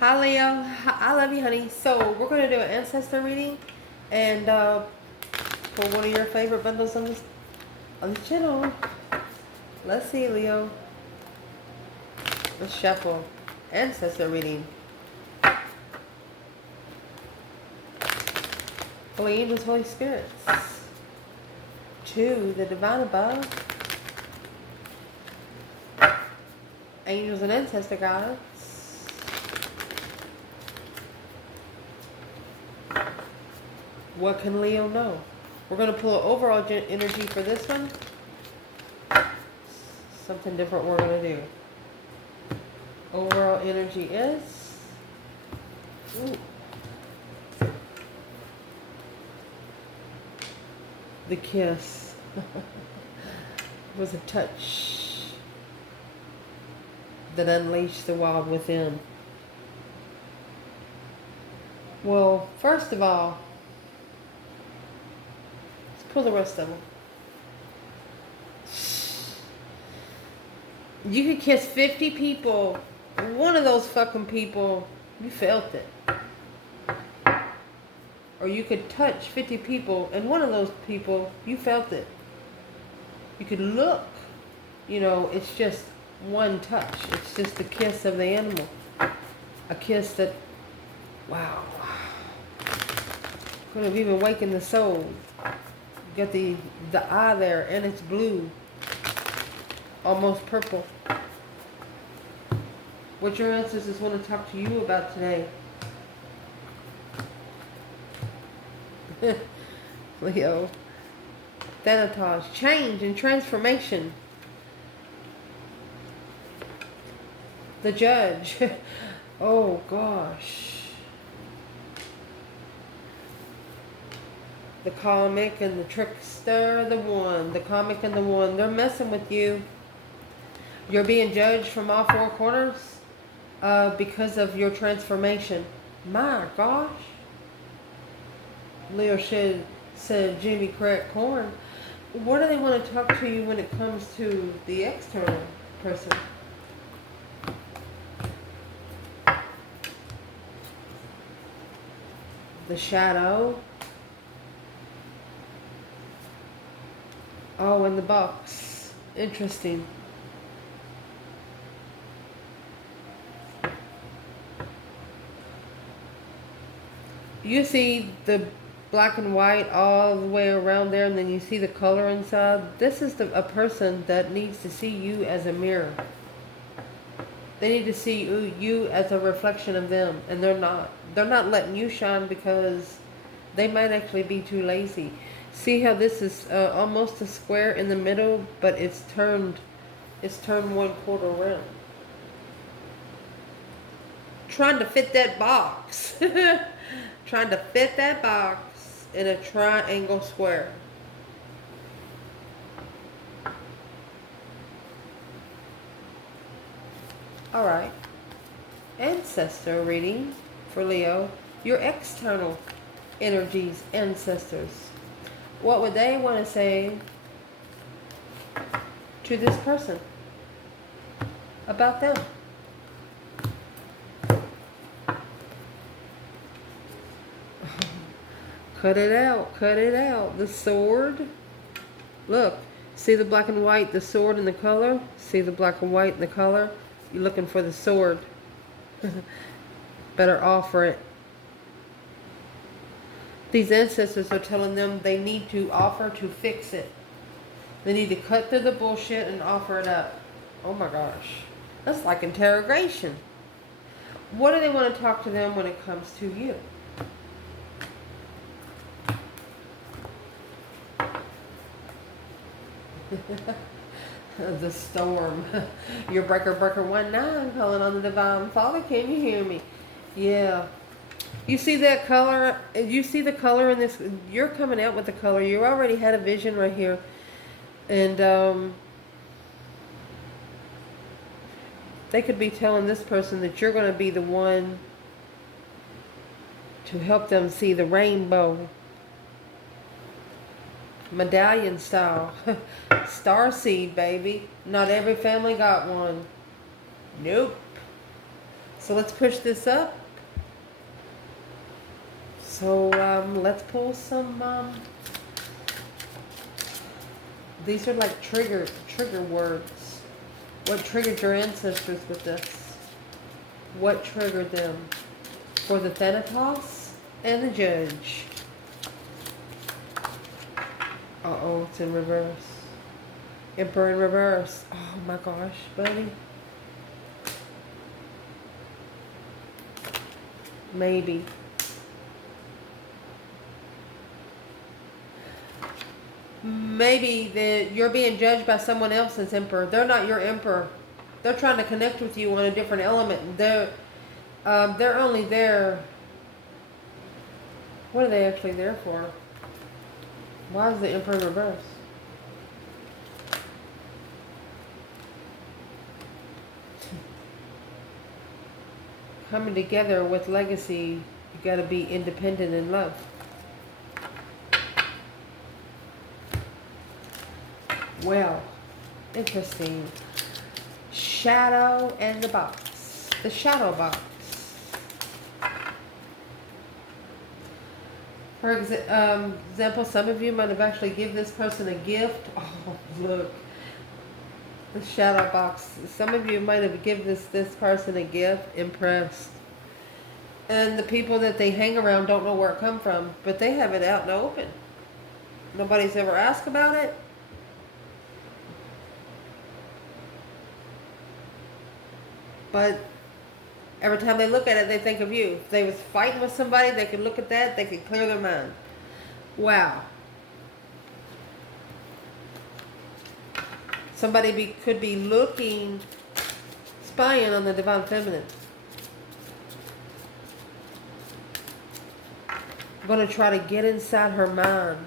Hi Leo, I love you, honey. So we're gonna do an ancestor reading, and for one of your favorite bundles on this channel. Let's see, Leo. Let's shuffle. Ancestor reading. Holy angels, Holy spirits. 2, the divine above. Angels and ancestor guides. What can Leo know? We're going to pull an overall energy for this one. Something different we're going to do. Overall energy is... Ooh. The kiss. Was a touch that unleashed the wild within. Well, first of all, let's pull the rest of them. You could kiss 50 people. One of those fucking people, you felt it. Or you could touch 50 people, and one of those people, you felt it. You could look. You know, it's just one touch. It's just the kiss of the animal. A kiss that, wow. Could have even awakened the soul. You got the eye there, and it's blue. Almost purple. What your ancestors want to talk to you about today? Leo. Thanatos. Change and transformation. The judge. Oh gosh. The Karmic and the trickster, the one. The Karmic and the one. They're messing with you. You're being judged from all four corners because of your transformation. My gosh. Leo said Jimmy crack corn. What do they want to talk to you when it comes to the external person? The shadow. Oh, in the box. Interesting. You see the black and white all the way around there, and then you see the color inside. This is a person that needs to see you as a mirror. They need to see you as a reflection of them, and they're not. They're not letting you shine because they might actually be too lazy. See how this is almost a square in the middle, but it's turned 1/4 around. Trying to fit that box. Trying to fit that box in a triangle square. Alright. Ancestor reading for Leo. Your external energies, ancestors. What would they want to say to this person about them? Cut it out, cut it out. The sword. Look, see the black and white, the sword and the color? See the black and white and the color? You're looking for the sword. Better offer it. These ancestors are telling them they need to offer to fix it. They need to cut through the bullshit and offer it up. Oh my gosh. That's like interrogation. What do they want to talk to them when it comes to you? The storm. Your breaker 19 calling on the divine Father. Can you hear me? Yeah. You see that color? You see the color in this? You're coming out with the color. You already had a vision right here. And they could be telling this person that you're going to be the one to help them see the rainbow. Medallion style. Starseed, baby. Not every family got one. Nope. So let's push this up. So let's pull some, these are like trigger words. What triggered your ancestors with this? What triggered them? For the Thanatos and the Judge. Uh-oh, it's in reverse. Emperor in reverse. Oh my gosh, buddy. Maybe. Maybe that you're being judged by someone else's emperor. They're not your emperor. They're trying to connect with you on a different element. They're only there. What are they actually there for? Why is the emperor in reverse? Coming together with legacy, you got to be independent in love. Well, interesting. Shadow and the box. The shadow box. For example, some of you might have actually given this person a gift. Oh, look. The shadow box. Some of you might have given this person a gift. Impressed. And the people that they hang around don't know where it come from. But they have it out in the open. Nobody's ever asked about it. But every time they look at it, they think of you. If they was fighting with somebody, they could look at that, they could clear their mind. Wow. Somebody could be looking, spying on the Divine Feminine. Going to try to get inside her mind.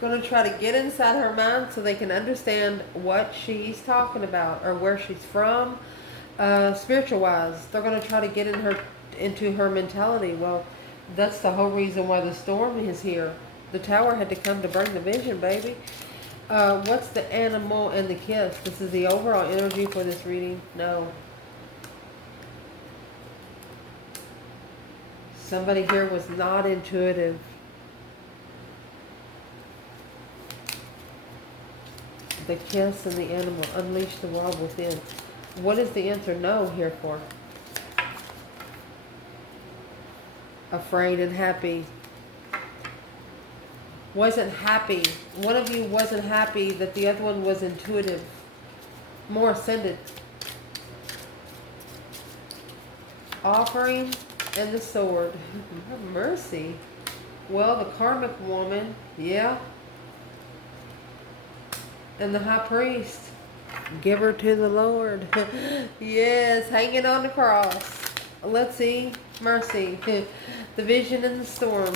Going to try to get inside her mind so they can understand what she's talking about or where she's from. Spiritual wise, they're going to try to get into her mentality. Well, that's the whole reason why the storm is here. The tower had to come to bring the vision, baby. What's the animal and the kiss? This is the overall energy for this reading. No. Somebody here was not intuitive. The kiss and the animal. Unleash the world within. What is the answer no here for? Afraid and happy. Wasn't happy. One of you wasn't happy that the other one was intuitive. More ascended. Offering and the sword. Have mercy. Well, the karmic woman. Yeah. And the high priest. Give her to the Lord. Yes, hanging on the cross. Let's see. Mercy. The vision in the storm.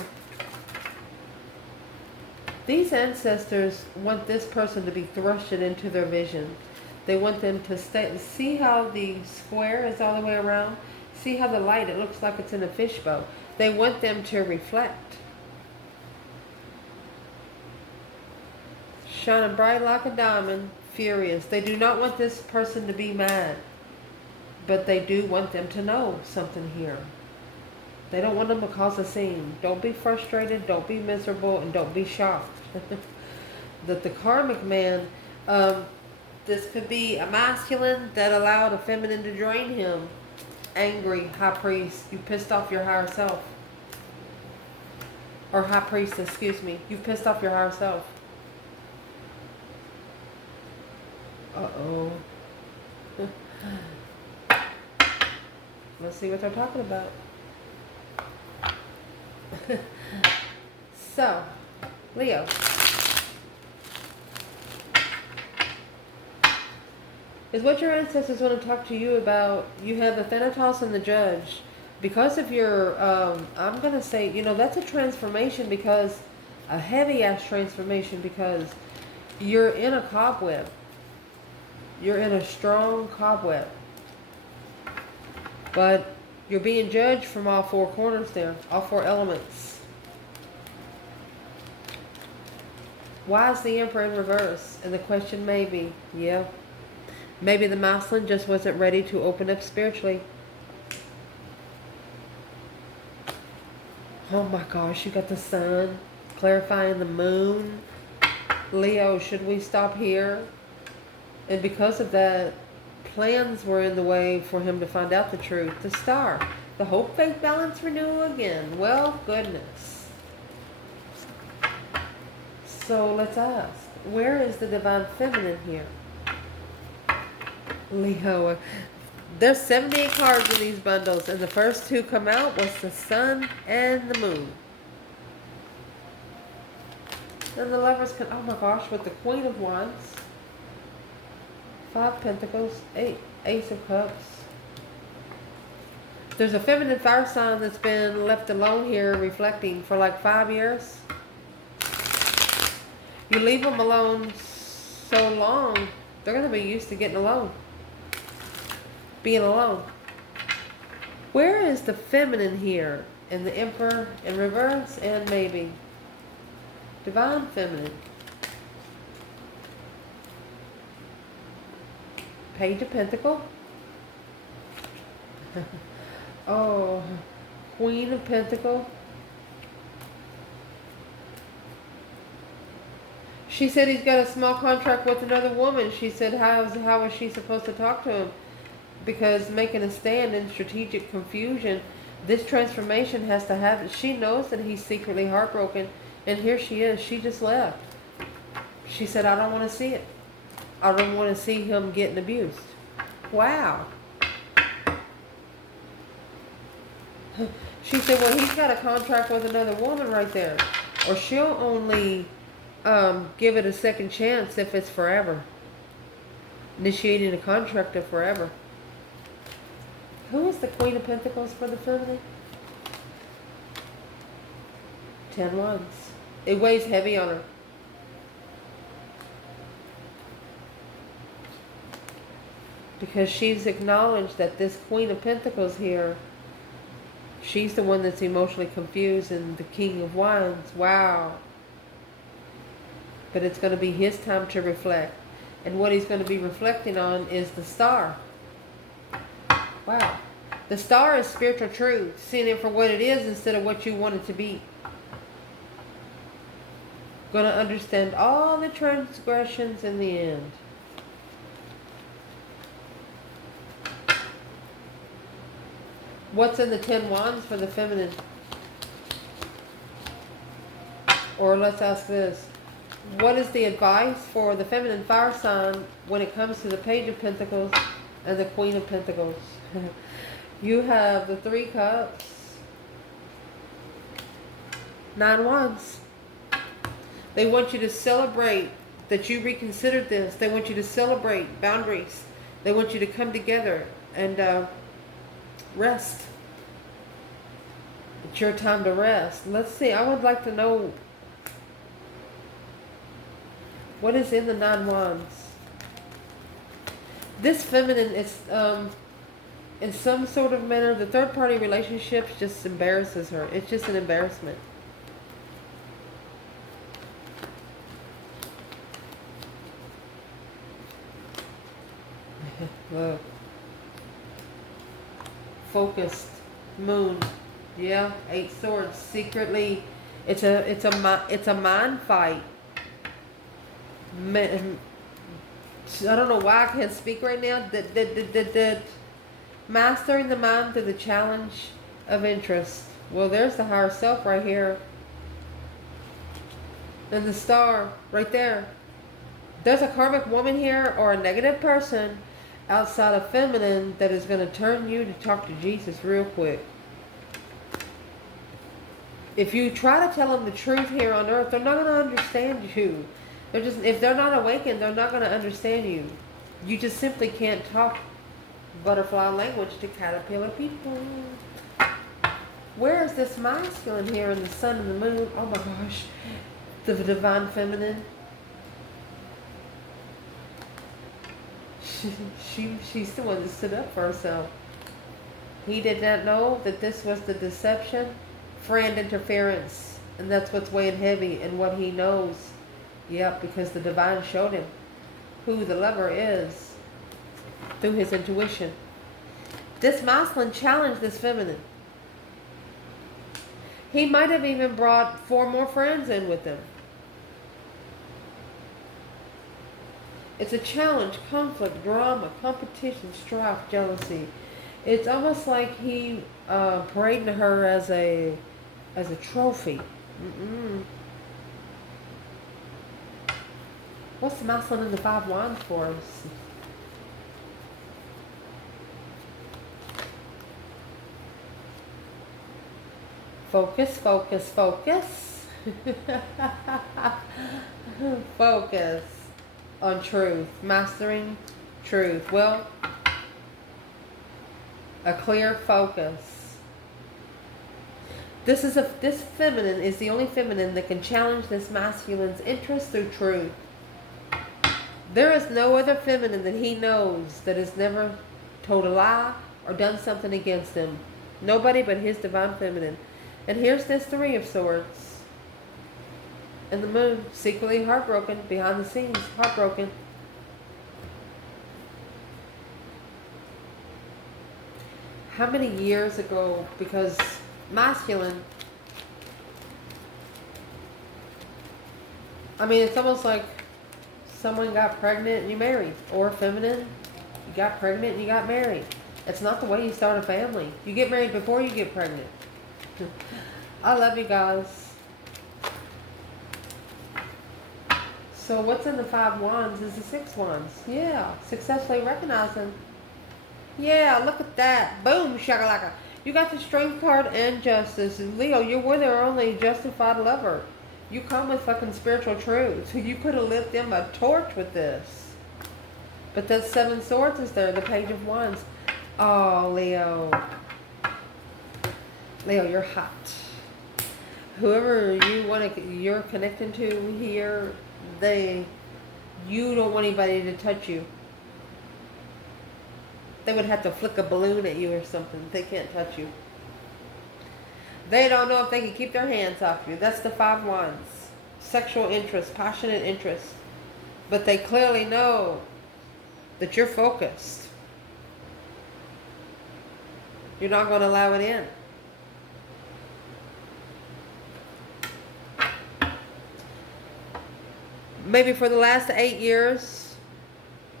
These ancestors want this person to be thrusted into their vision. They want them to stay. See how the square is all the way around? See how the light, it looks like it's in a fishbowl. They want them to reflect. Shining bright like a diamond. Furious. They do not want this person to be mad, but they do want them to know something here. They don't want them to cause a scene. Don't be frustrated, don't be miserable, and don't be shocked. That the karmic man, this could be a masculine that allowed a feminine to drain him. Angry high priest, you pissed off your higher self. Or high priestess, excuse me. You pissed off your higher self. Uh-oh. Let's see what they're talking about. So, Leo. Is what your ancestors want to talk to you about. You have the Thanatos and the Judge. Because of your, I'm going to say, you know, that's a transformation because, a heavy-ass transformation because you're in a cobweb. You're in a strong cobweb. But you're being judged from all four corners there. All four elements. Why is the Emperor in reverse? And the question may be, yeah. Maybe the masculine just wasn't ready to open up spiritually. Oh my gosh, you got the sun clarifying the moon. Leo, should we stop here? And because of that, plans were in the way for him to find out the truth. The star. The hope, faith, balance, renewal again. Well, goodness. So let's ask, where is the divine feminine here? Leo, there's 78 cards in these bundles, and the first two come out was the sun and the moon. And the lovers can, oh my gosh, with the Queen of Wands, 5 Pentacles, Ace of Cups. There's a feminine fire sign that's been left alone here reflecting for like 5 years. You leave them alone so long, they're going to be used to getting alone. Being alone. Where is the feminine here? And the Emperor in reverse and maybe. Divine feminine. Page of Pentacle. Oh, Queen of Pentacle. She said he's got a small contract with another woman. She said, how is she supposed to talk to him? Because making a stand in strategic confusion, this transformation has to happen. She knows that he's secretly heartbroken, and here she is. She just left. She said, I don't want to see it. I don't want to see him getting abused. Wow. She said, well, he's got a contract with another woman right there. Or she'll only give it a second chance if it's forever. Initiating a contract of forever. Who is the Queen of Pentacles for the feminine? 10 Wands. It weighs heavy on her. Because she's acknowledged that this Queen of Pentacles here, she's the one that's emotionally confused, and the King of Wands. Wow. But it's going to be his time to reflect. And what he's going to be reflecting on is the star. Wow. The star is spiritual truth. Seeing it for what it is instead of what you want it to be. Going to understand all the transgressions in the end. What's in the 10 Wands for the feminine? Or let's ask this. What is the advice for the feminine fire sign when it comes to the Page of Pentacles and the Queen of Pentacles? You have the 3 Cups, 9 Wands. They want you to celebrate that you reconsidered this. They want you to celebrate boundaries. They want you to come together and rest. It's your time to rest. Let's see. I would like to know what is in the 9 Wands. This feminine is, in some sort of manner, the third party relationships just embarrasses her. It's just an embarrassment. Look. Focused. Moon. Yeah, 8 Swords. Secretly, it's a mind fight. I don't know why I can't speak right now. Mastering the mind through the challenge of interest. Well, there's the higher self right here. And the star right there. There's a karmic woman here or a negative person outside of feminine that is going to turn you to talk to Jesus real quick. If you try to tell them the truth here on earth, they're not going to understand you. If they're not awakened, they're not going to understand you. You just simply can't talk butterfly language to caterpillar people. Where is this masculine here in the sun and the moon? Oh my gosh. The divine feminine. She's the one that stood up for herself. He did not know that this was the deception, friend interference. And that's what's weighing heavy in what he knows. Yep, because the divine showed him who the lover is through his intuition. This masculine challenged this feminine. He might have even brought 4 more friends in with him. It's a challenge, conflict, drama, competition, strife, jealousy. It's almost like he parading her as a trophy. What's the masculine in the 5 wands for us? Focus, focus, focus. Focus on truth. Mastering truth. Well, a clear focus. This feminine is the only feminine that can challenge this masculine's interest through truth. There is no other feminine that he knows that has never told a lie or done something against him. Nobody but his divine feminine. And here's this 3 of Swords. And the Moon, secretly heartbroken, behind the scenes, heartbroken. How many years ago, because masculine, I mean, it's almost like someone got pregnant and you married. Or feminine, you got pregnant and you got married. It's not the way you start a family. You get married before you get pregnant. I love you guys. So what's in the 5 wands is the 6 wands. Yeah, successfully recognizing. Yeah, look at that. Boom, shakalaka. You got the Strength card and Justice. Leo, you're with their only justified lover. You come with fucking spiritual truth. You could have lit them a torch with this. But that 7 swords is there, the Page of Wands. Oh, Leo. Leo, you're hot. Whoever you're connecting to here, you don't want anybody to touch you. They would have to flick a balloon at you or something. They can't touch you. They don't know if they can keep their hands off you. That's the 5 wands. Sexual interest, passionate interest. But they clearly know that you're focused. You're not going to allow it in. Maybe for the last 8 years,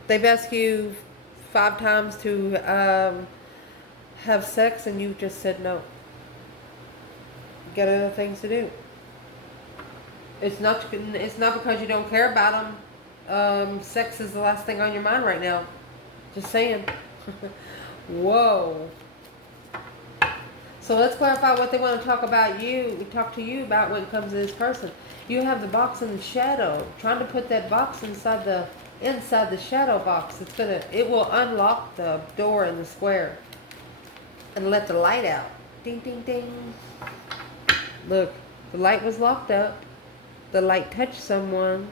they've asked you 5 times to have sex and you just said no. You got other things to do. It's not because you don't care about them. Sex is the last thing on your mind right now. Just saying. Whoa. So let's clarify what they want to talk to you about when it comes to this person. You have the box in the shadow. Trying to put that box inside the shadow box. It will unlock the door in the square and let the light out. Ding, ding, ding. Look, the light was locked up. The light touched someone.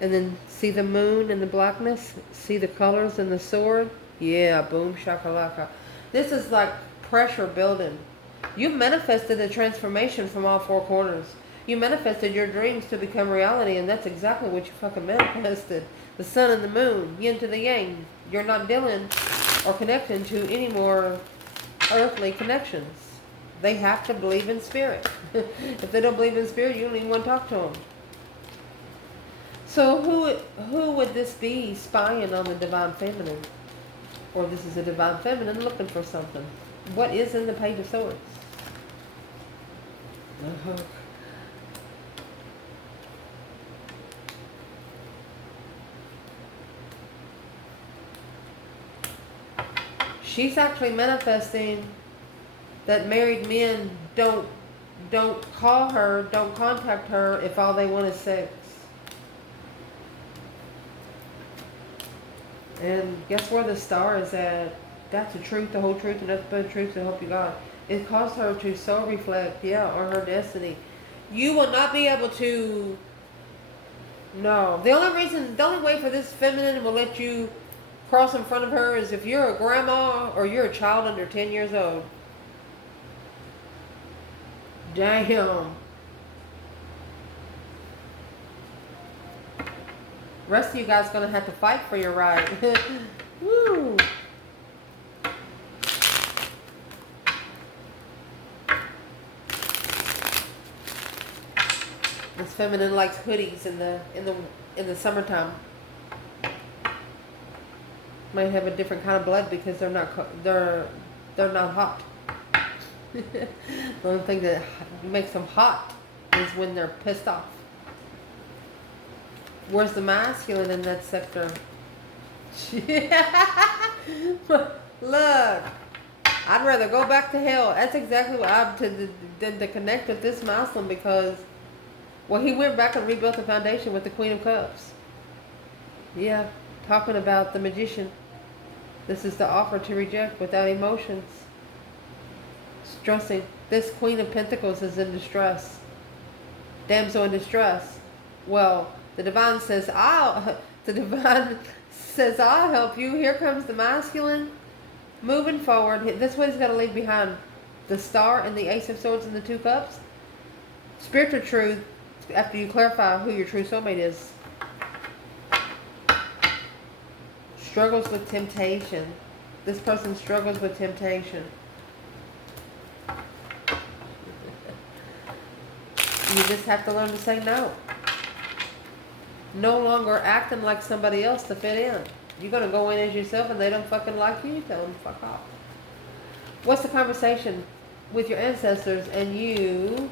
And then see the moon and the blackness? See the colors and the sword? Yeah, boom, shakalaka. This is like pressure building. You've manifested a transformation from all 4 corners. You manifested your dreams to become reality, and that's exactly what you fucking manifested. The sun and the moon, yin to the yang. You're not dealing or connecting to any more earthly connections. They have to believe in spirit. If they don't believe in spirit, you don't even want to talk to them. So who would this be spying on the divine feminine? Or this is a divine feminine looking for something. What is in the Page of Swords? She's actually manifesting that married men don't call her, don't contact her if all they want is sex. And guess where the star is at? That's the truth, the whole truth, and nothing but the truth, so help you God. It caused her to so reflect, on her destiny. You will not be able to... No. The only way for this feminine will let you cross in front of her is if you're a grandma or you're a child under 10 years old. Damn. Rest of you guys gonna have to fight for your right. Woo. This feminine likes hoodies in the summertime. Might have a different kind of blood because they're not hot. The only thing that makes them hot is when they're pissed off. Where's the masculine in that sector? Look, I'd rather go back to hell. That's exactly what I'm to connect with this masculine, because, well, he went back and rebuilt the foundation with the Queen of Cups. Yeah, talking about the magician. This is the offer to reject without emotions. Stressing. This Queen of Pentacles is in distress. Damsel in distress. Well, the divine says, I'll help you. Here comes the masculine. Moving forward. This is what he's got to leave behind. The Star and the Ace of Swords and the Two Cups. Spiritual truth, after you clarify who your true soulmate is. Struggles with temptation. This person struggles with temptation. You just have to learn to say no. No longer acting like somebody else to fit in. You're going to go in as yourself and they don't fucking like you, tell them fuck off. What's the conversation with your ancestors and you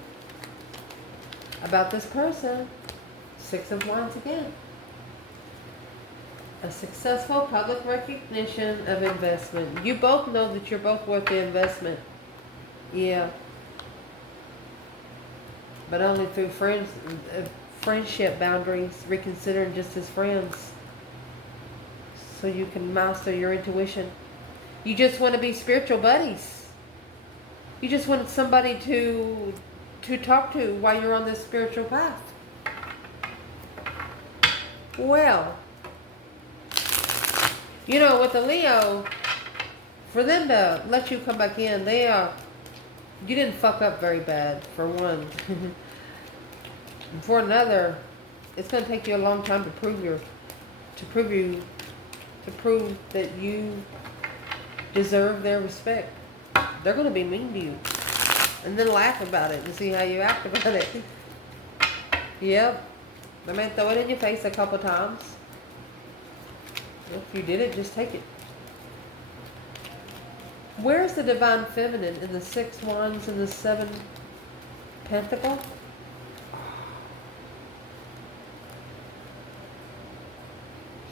about this person? Six of Wands again. A successful public recognition of investment. You both know that you're both worth the investment. Yeah. But only through friendship boundaries, reconsidering just as friends. So you can master your intuition. You just want to be spiritual buddies. You just want somebody to talk to while you're on this spiritual path. Well, you know, with the Leo, for them to let you come back in, you didn't fuck up very bad, for one. For another, it's going to take you a long time to prove that you deserve their respect. They're going to be mean to you, and then laugh about it and see how you act about it. Yep, they may throw it in your face a couple times. If you did it, just take it. Where's the divine feminine in the Six Wands and the Seven Pentacle?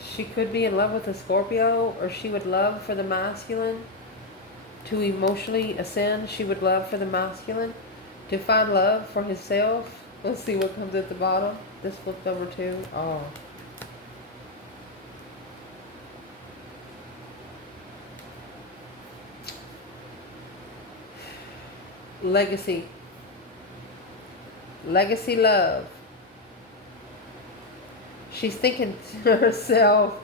She could be in love with a Scorpio, or she would love for the masculine to emotionally ascend. She would love for the masculine to find love for himself. Let's see what comes at the bottom. This flipped over too. Oh. Legacy. Legacy love. She's thinking to herself,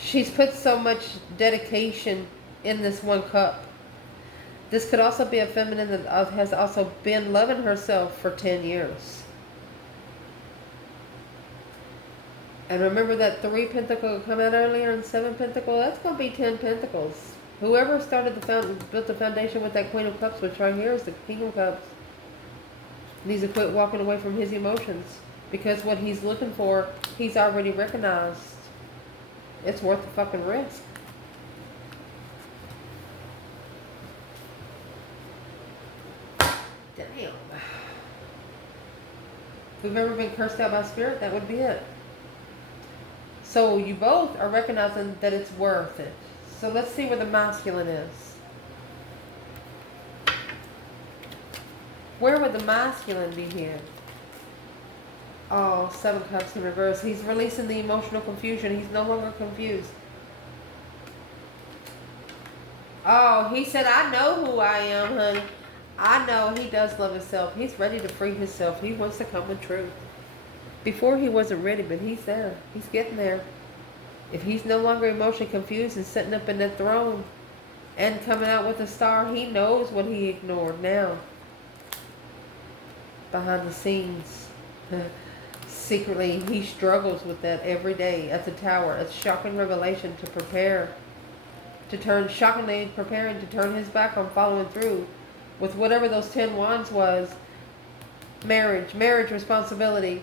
she's put so much dedication in this one cup. This could also be a feminine that has also been loving herself for 10 years. And remember that 3 Pentacle come out earlier and 7 Pentacle? That's going to be 10 Pentacles. Whoever built the foundation with that Queen of Cups, which right here is the King of Cups, needs to quit walking away from his emotions. Because what he's looking for, he's already recognized. It's worth the fucking risk. Damn. If we've ever been cursed out by spirit, that would be it. So you both are recognizing that it's worth it. So let's see where the masculine is. Where would the masculine be here? Oh, 7 Cups in reverse. He's releasing the emotional confusion. He's no longer confused. Oh, he said, I know who I am, honey. I know he does love himself. He's ready to free himself. He wants to come with truth. Before he wasn't ready, but he's there. He's getting there. If he's no longer emotionally confused and sitting up in that throne and coming out with a star, he knows what he ignored now. Behind the scenes. Secretly, he struggles with that every day at the tower. A shocking revelation to prepare. Shockingly preparing to turn his back on following through with whatever those 10 wands was. Marriage responsibility.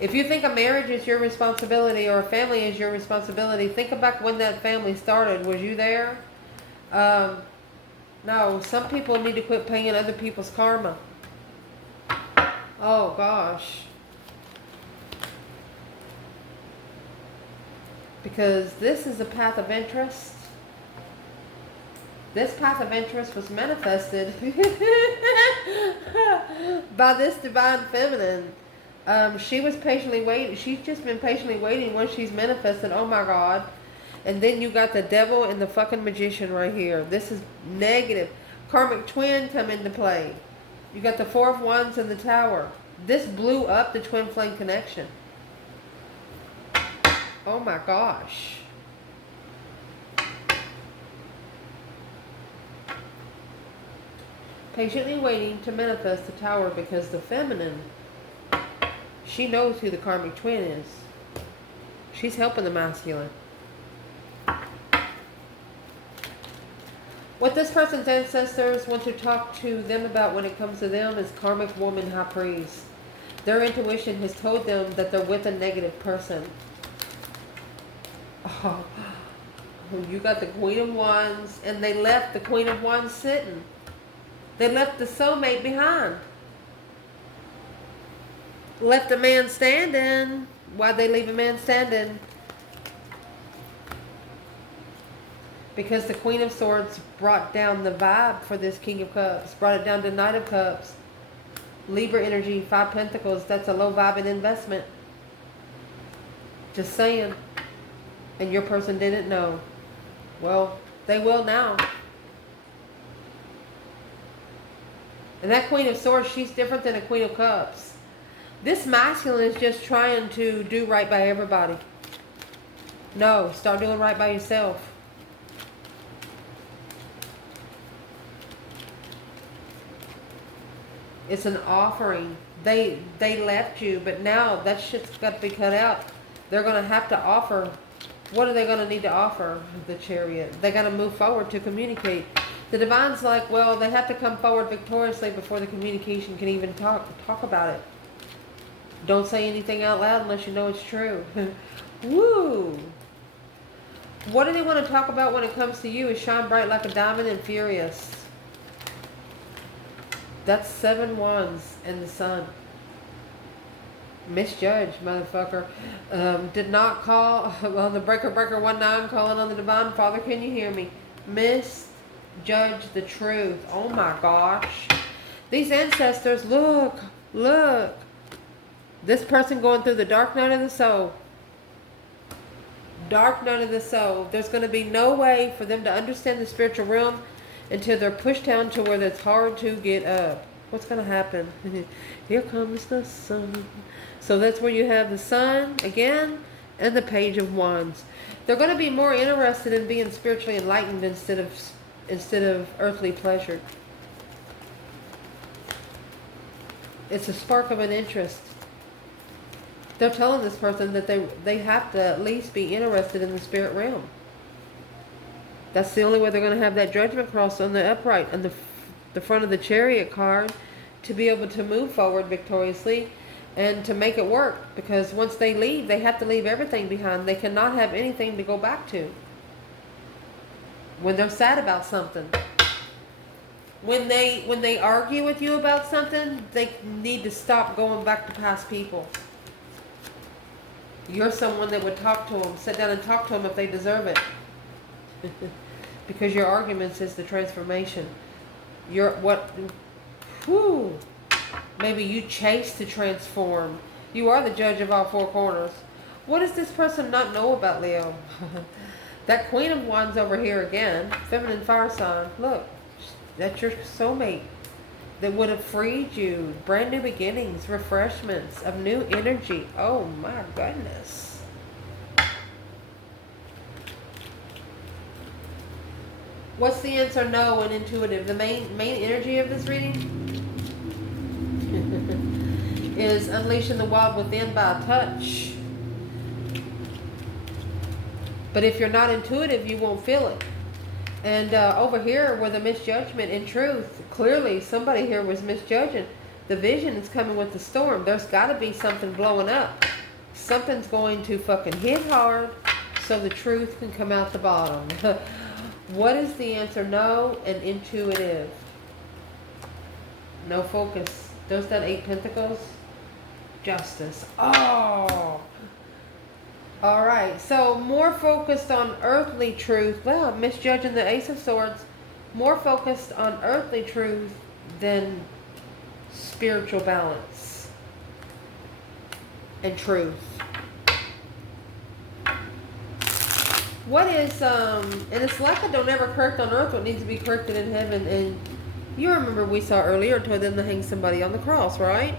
If you think a marriage is your responsibility or a family is your responsibility, think about when that family started. Was you there? No, some people need to quit paying other people's karma. Oh, gosh. Because this is a path of interest. This path of interest was manifested by this divine feminine. She was patiently waiting. She's just been patiently waiting once she's manifested. Oh my God. And then you got the devil and the fucking magician right here. This is negative. Karmic twin come into play. You got the Four of Wands and the Tower. This blew up the twin flame connection. Oh my gosh. Patiently waiting to manifest the Tower because the feminine, she knows who the karmic twin is. She's helping the masculine. What this person's ancestors want to talk to them about when it comes to them is karmic woman high priest. Their intuition has told them that they're with a negative person. Oh, you got the Queen of Wands, and they left the Queen of Wands sitting. They left the soulmate behind. Left a man standing. Why'd they leave a man standing? Because the Queen of Swords brought down the vibe for this King of Cups. Brought it down to Knight of Cups. Libra energy, 5 Pentacles. That's a low vibing investment. Just saying. And your person didn't know. Well, they will now. And that Queen of Swords, she's different than a Queen of Cups. This masculine is just trying to do right by everybody. No, start doing right by yourself. It's an offering. They left you, but now that shit's got to be cut out. They're going to have to offer. What are they going to need to offer? The Chariot. They got to move forward to communicate. The Divine's like, well, they have to come forward victoriously before the communication can even talk about it. Don't say anything out loud unless you know it's true. Woo! What do they want to talk about when it comes to you is shine bright like a diamond and furious. That's 7 Wands and the Sun. Misjudged, motherfucker. Did not call on the breaker 19 calling on the Divine Father. Can you hear me? Misjudge the truth. Oh my gosh. These ancestors, look. This person going through the dark night of the soul. Dark night of the soul. There's going to be no way for them to understand the spiritual realm until they're pushed down to where it's hard to get up. What's going to happen? Here comes the sun. So that's where you have the Sun again and the Page of Wands. They're going to be more interested in being spiritually enlightened instead of earthly pleasure. It's a spark of an interest. They're telling this person that they have to at least be interested in the spirit realm. That's the only way they're going to have that judgment cross on the upright and the front of the Chariot card to be able to move forward victoriously and to make it work. Because once they leave, they have to leave everything behind. They cannot have anything to go back to. When they're sad about something. When they argue with you about something, they need to stop going back to past people. You're someone that would talk to them, sit down and talk to them if they deserve it. Because your arguments is the transformation. Maybe you chase to transform. You are the judge of all 4 corners. What does this person not know about Leo? That Queen of Wands over here again, feminine fire sign. Look, that's your soulmate that would have freed you. Brand new beginnings, refreshments of new energy. Oh my goodness. What's the answer? No and intuitive. The main energy of this reading is unleashing the wild within by touch. But if you're not intuitive, you won't feel it. And over here with a misjudgment, in truth, clearly somebody here was misjudging. The vision is coming with the storm. There's got to be something blowing up. Something's going to fucking hit hard so the truth can come out the bottom. What is the answer? No and intuitive. No focus. There's that 8 Pentacles. Justice. Oh. All right. So more focused on earthly truth. Well, misjudging the Ace of Swords. More focused on earthly truth than spiritual balance and truth. What is, and it's like I don't ever correct on earth what needs to be corrected in heaven. And you remember we saw earlier, told them to hang somebody on the cross, right?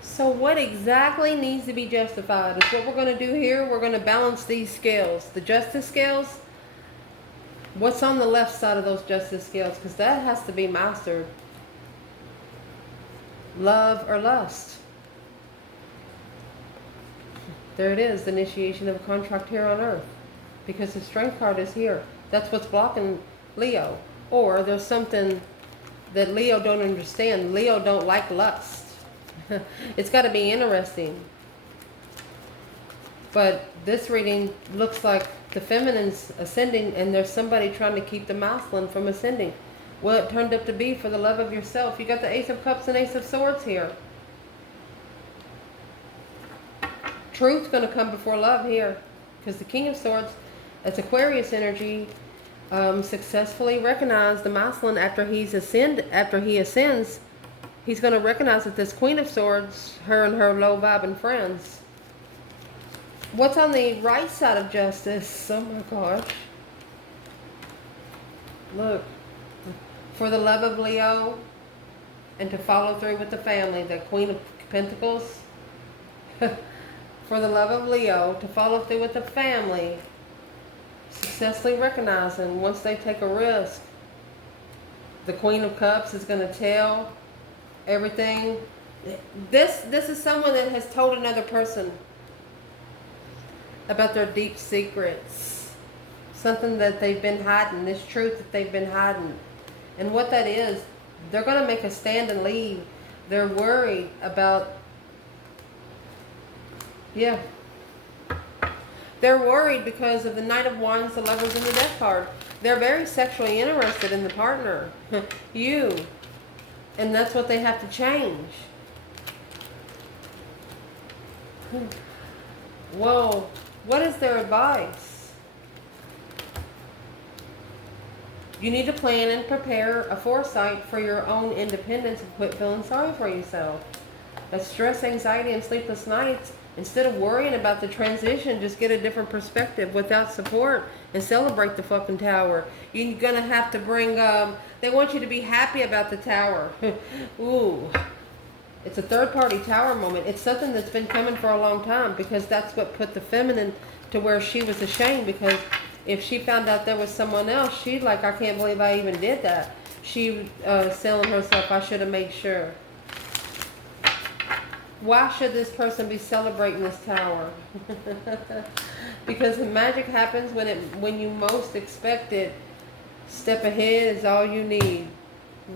So what exactly needs to be justified is what we're going to do here. We're going to balance these scales. The justice scales. What's on the left side of those justice scales? Because that has to be mastered. Love or lust. There it is, the initiation of a contract here on earth. Because the strength card is here. That's what's blocking Leo. Or there's something that Leo don't understand. Leo don't like lust. It's got to be interesting. But this reading looks like the feminine's ascending and there's somebody trying to keep the masculine from ascending. Well, it turned up to be for the love of yourself. You got the Ace of Cups and Ace of Swords here. Truth's going to come before love here. Because the King of Swords, that's Aquarius energy, successfully recognized the masculine after he ascends. He's going to recognize that this Queen of Swords, her and her low vibing friends. What's on the right side of justice? Oh my gosh. Look. For the love of Leo and to follow through with the family, the Queen of Pentacles. For the love of Leo to follow through with the family. Successfully recognizing once they take a risk. The Queen of Cups is going to tell everything. This is someone that has told another person about their deep secrets. Something that they've been hiding. This truth that they've been hiding. And what that is, they're going to make a stand and leave. They're worried about, yeah. They're worried because of the Knight of Wands, the Lovers, and the Death card. They're very sexually interested in the partner. You. And that's what they have to change. Whoa. What is their advice? You need to plan and prepare a foresight for your own independence and quit feeling sorry for yourself. That's stress, anxiety, and sleepless nights. Instead of worrying about the transition, just get a different perspective without support and celebrate the fucking tower. You're going to have to bring, they want you to be happy about the tower. Ooh. It's a third-party tower moment. It's something that's been coming for a long time because that's what put the feminine to where she was ashamed because if she found out there was someone else, she'd like, I can't believe I even did that. She selling herself, I should have made sure. Why should this person be celebrating this tower? Because magic happens when you most expect it. Step ahead is all you need.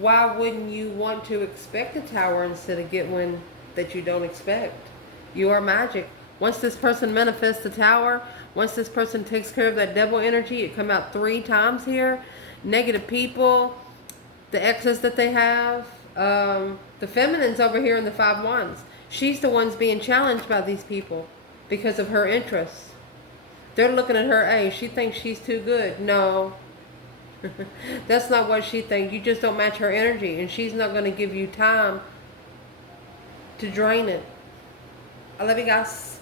Why wouldn't you want to expect a tower instead of get one that you don't expect? You are magic. Once this person manifests the tower, once this person takes care of that devil energy, it come out 3 times here. Negative people, the exes that they have, the feminine's over here in the 5 Wands. She's the one's being challenged by these people because of her interests. They're looking at her, hey, she thinks she's too good. No. That's not what she thinks. You just don't match her energy, and she's not going to give you time to drain it. I love you guys.